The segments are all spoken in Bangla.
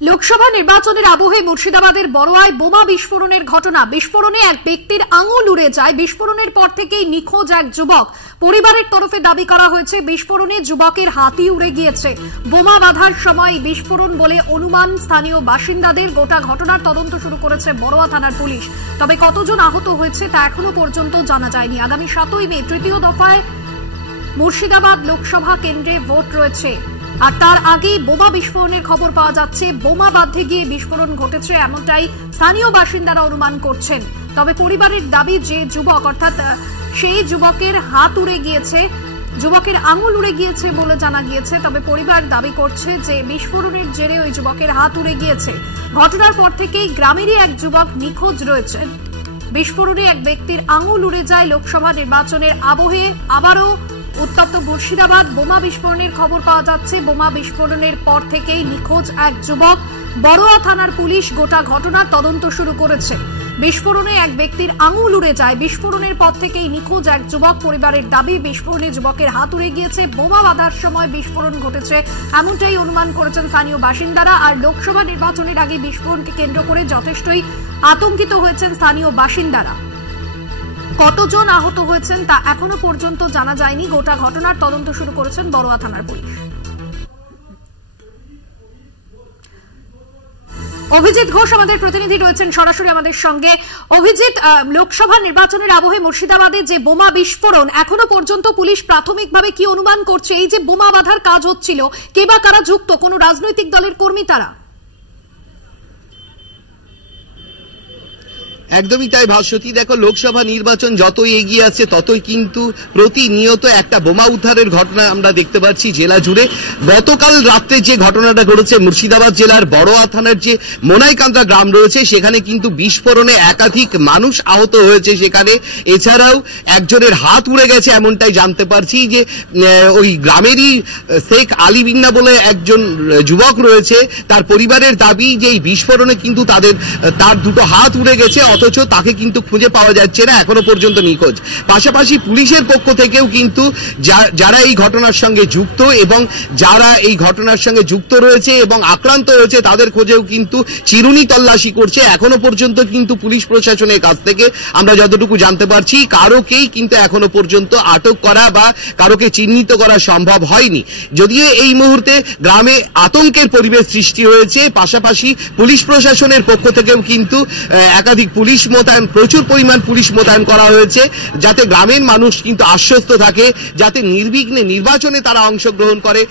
লোকসভা নির্বাচনের আবহে মুর্শিদাবাদের বড়োয়ায় বোমা বিস্ফোরণের ঘটনা। বিস্ফোরণে এক ব্যক্তির আঙুল উড়ে যায়। বিস্ফোরণের পর থেকেই নিখোঁজ এক যুবক। পরিবারের তরফে দাবি করা হয়েছে বিস্ফোরণে যুবকের হাতই উড়ে গিয়েছে। বোমা বাঁধার সময় বিস্ফোরণ বলে অনুমান স্থানীয় বাসিন্দাদের। গোটা ঘটনার তদন্ত শুরু করেছে বড়োয়া থানার পুলিশ। তবে কতজন আহত হয়েছে তা এখনো পর্যন্ত জানা যায়নি। আগামী 7ই মে তৃতীয় দফায় মুর্শিদাবাদ লোকসভা কেন্দ্রে ভোট রয়েছে, আর তার আগে বোমা বিস্ফোরণের খবর পাওয়া যাচ্ছে। বোমা বাঁধতে গিয়ে বিস্ফোরণ ঘটেছে এমনটাই স্থানীয় বাসিন্দারা অনুমান করছেন। তবে পরিবারের দাবি যে যুবক অর্থাৎ সেই যুবকের হাত উড়ে গিয়েছে, যুবকের আঙুল উড়ে গিয়েছে বলে জানা গিয়েছে। তবে পরিবার দাবি করছে যে বিস্ফোরণের জেরে ওই যুবকের হাত উড়ে গিয়েছে। ঘটনার পর থেকেই গ্রামেরই এক যুবক নিখোঁজ রয়েছে। বিস্ফোরণে এক ব্যক্তির আঙুল উড়ে যায়। লোকসভা নির্বাচনের আবহে আবারও উত্তপ্ত মুর্শিদাবাদ। বোমা বিস্ফোরণের খবর পাওয়া যাচ্ছে। বোমা বিস্ফোরণের পর থেকেই নিখোঁজ এক যুবক। বড়োয়া থানার পুলিশ গোটা ঘটনার তদন্ত শুরু করেছে। বিস্ফোরণে এক ব্যক্তির আঙুল উড়ে যায়। বিস্ফোরণের পর থেকেই নিখোঁজ এক যুবক। পরিবারের দাবি বিস্ফোরণে যুবকের হাত উড়ে গিয়েছে। বোমা বাঁধার সময় বিস্ফোরণ ঘটেছে এমনটাই অনুমান করেছেন স্থানীয় বাসিন্দারা। আর লোকসভা নির্বাচনের আগে বিস্ফোরণকে কেন্দ্র করে যথেষ্টই আতঙ্কিত হয়েছেন স্থানীয় বাসিন্দারা। কতজন আহত হয়েছেন তা এখনো পর্যন্ত জানা যায়নি। গোটা ঘটনার তদন্ত শুরু করেছেন বড়োয়া থানার পুলিশ। অভিজিৎ ঘোষ আমাদের প্রতিনিধি রয়েছেন সরাসরি আমাদের সঙ্গে। অভিজিৎ, লোকসভা নির্বাচনের আবহে মুর্শিদাবাদে যে বোমা বিস্ফোরণ, এখনো পর্যন্ত পুলিশ প্রাথমিকভাবে কি অনুমান করছে? এই যে বোমা বাঁধার কাজ হচ্ছিল, কে বা কারা যুক্ত? কোন রাজনৈতিক দলের কর্মী তারা? একদমই তাই ভাস্বতী। দেখো, লোকসভা নির্বাচন যতই এগিয়ে আসছে ততই কিন্তু প্রতিনিয়ত একটা বোমা উদ্ধারের ঘটনা আমরা দেখতে পাচ্ছি জেলা জুড়ে। গতকাল রাত্রে যে ঘটনাটা ঘটেছে মুর্শিদাবাদ জেলার বড়োয়া থানার যে মোনাইকান্দা গ্রাম রয়েছে, সেখানে কিন্তু বিস্ফোরণে একাধিক মানুষ আহত হয়েছে। সেখানে এছাড়াও একজনের হাত উড়ে গেছে এমনটাই জানতে পারছি। যে ওই গ্রামেরই শেখ আলী বিন্না বলে একজন যুবক রয়েছে, তার পরিবারের দাবি যে এই বিস্ফোরণে কিন্তু তার দুটো হাত উড়ে গেছে, অথচ তাকে কিন্তু খুঁজে পাওয়া যাচ্ছে না, এখনো পর্যন্ত নিখোঁজ। পাশাপাশি পুলিশের পক্ষ থেকেও কিন্তু যারা এই ঘটনার সঙ্গে যুক্ত এবং যারা এই ঘটনার সঙ্গে যুক্ত রয়েছে এবং আক্রান্ত হয়েছে তাদের খোঁজেও কিন্তু চিরুনি তল্লাশি করছে। এখনো পর্যন্ত কিন্তু পুলিশ প্রশাসনের কাছ থেকে আমরা যতটুকু জানতে পারছি কারোকেই কিন্তু এখনো পর্যন্ত আটক করা বা কারোকে চিহ্নিত করা সম্ভব হয়নি। যদিও এই মুহূর্তে গ্রামে আতঙ্কের পরিবেশ সৃষ্টি হয়েছে, পাশাপাশি পুলিশ প্রশাসনের পক্ষ থেকেও কিন্তু একাধিক পুলিশ মোতায়েন, প্রচুর পরিমাণ পুলিশ মোতায়েন করা হয়েছে, যাতে গ্রামের মানুষ কিন্তু আশ্বস্ত থাকে, যাতে নির্বিঘ্নে নির্বাচনে তারা অংশগ্রহণ করে,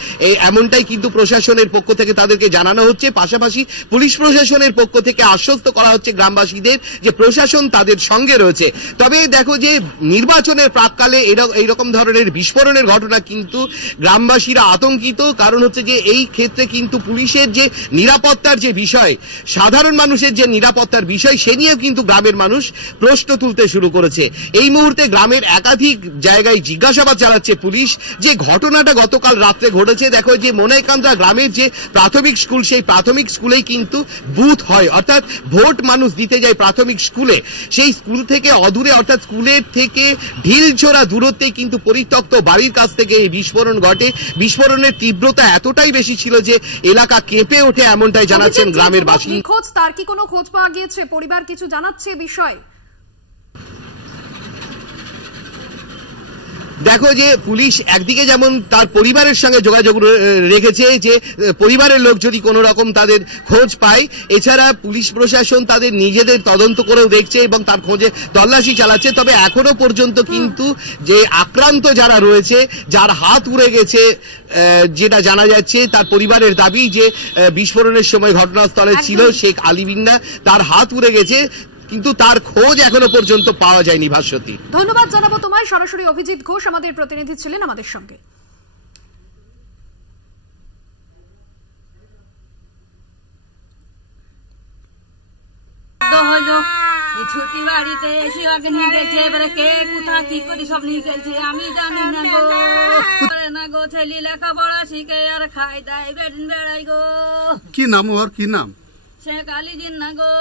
এমনটাই কিন্তু প্রশাসনের পক্ষ থেকে তাদেরকে জানানো হচ্ছে। পাশাপাশি পুলিশ প্রশাসনের পক্ষ থেকে আশ্বস্ত করা হচ্ছে গ্রামবাসীদের যে প্রশাসন তাদের সঙ্গে রয়েছে। তবে দেখো, যে নির্বাচনের প্রাককালে এইরকম ধরনের বিস্ফোরণের ঘটনা কিন্তু গ্রামবাসীরা আতঙ্কিত। কারণ হচ্ছে যে এই ক্ষেত্রে কিন্তু পুলিশের যে নিরাপত্তার যে বিষয়, সাধারণ মানুষের যে নিরাপত্তার বিষয়, সে নিয়েও কিন্তু গ্রামের মানুষ প্রশ্ন তুলতে শুরু করেছে। এই মুহূর্তে গ্রামের একাধিক জায়গায় জিজ্ঞাসাবাদ চালাচ্ছে পুলিশ যে ঘটনাটা গতকাল রাত্রে ঘটেছে। দেখো, যে মোনাইকান্দা গ্রামের যে প্রাথমিক স্কুল, সেই প্রাথমিক স্কুলেই কিন্তু বুথ হয়, অর্থাৎ ভোট মানুষ দিতে যায় প্রাথমিক স্কুলে। সেই স্কুল থেকে অদূরে, অর্থাৎ স্কুলের থেকে ঢিলছোড়া দূরত্বে কিন্তু পরিত্যক্ত বাড়ির কাছ থেকে এই বিস্ফোরণ ঘটে। বিস্ফোরণের তীব্রতা এতটাই বেশি ছিল যে এলাকা কেঁপে ওঠে, এমনটাই জানাচ্ছেন গ্রামের বাসিন্দা। নিখোঁজ, তার কি কোনো খোঁজ পাওয়া গিয়েছে? পরিবার কিছু জানাচ্ছে বিষয়? দেখো, যে পুলিশ একদিকে যেমন তার পরিবারের সঙ্গে যোগাযোগ রেখেছে, যে পরিবারের লোক যদি কোনো রকম তাদের খোঁজ পায়, এছাড়া পুলিশ প্রশাসন তাদের নিজেদের তদন্ত করেও দেখছে এবং তার খোঁজে তল্লাশি চালাচ্ছে। তবে এখনো পর্যন্ত কিন্তু যে আক্রান্ত যারা রয়েছে, যার হাত উড়ে গেছে, যেটা জানা যাচ্ছে, তার পরিবারের দাবি যে বিস্ফোরণের সময় ঘটনাস্থলে ছিল শেখ আলী বিন্না, তার হাত উড়ে গেছে, কিন্তু তার খোঁজ এখনো পর্যন্ত পাওয়া যায়নি। ভাস্বতী, ধন্যবাদ জানাবো তোমায়। সরাসরি অভিজিৎ ঘোষ আমাদের প্রতিনিধি ছিলেন আমাদের সঙ্গে। ছুটি বাড়িতে এসে আগে নিয়ে গেছে, এবারে কে কোথা কি করে সব নিয়ে গেছে আমি জানি না গো। না গো, ছেলে লেখাপড়া শিখে আর খাই দায় বেড়াই গো। কি নাম ওর? কি নাম? শেখ আলী জিন্না গো।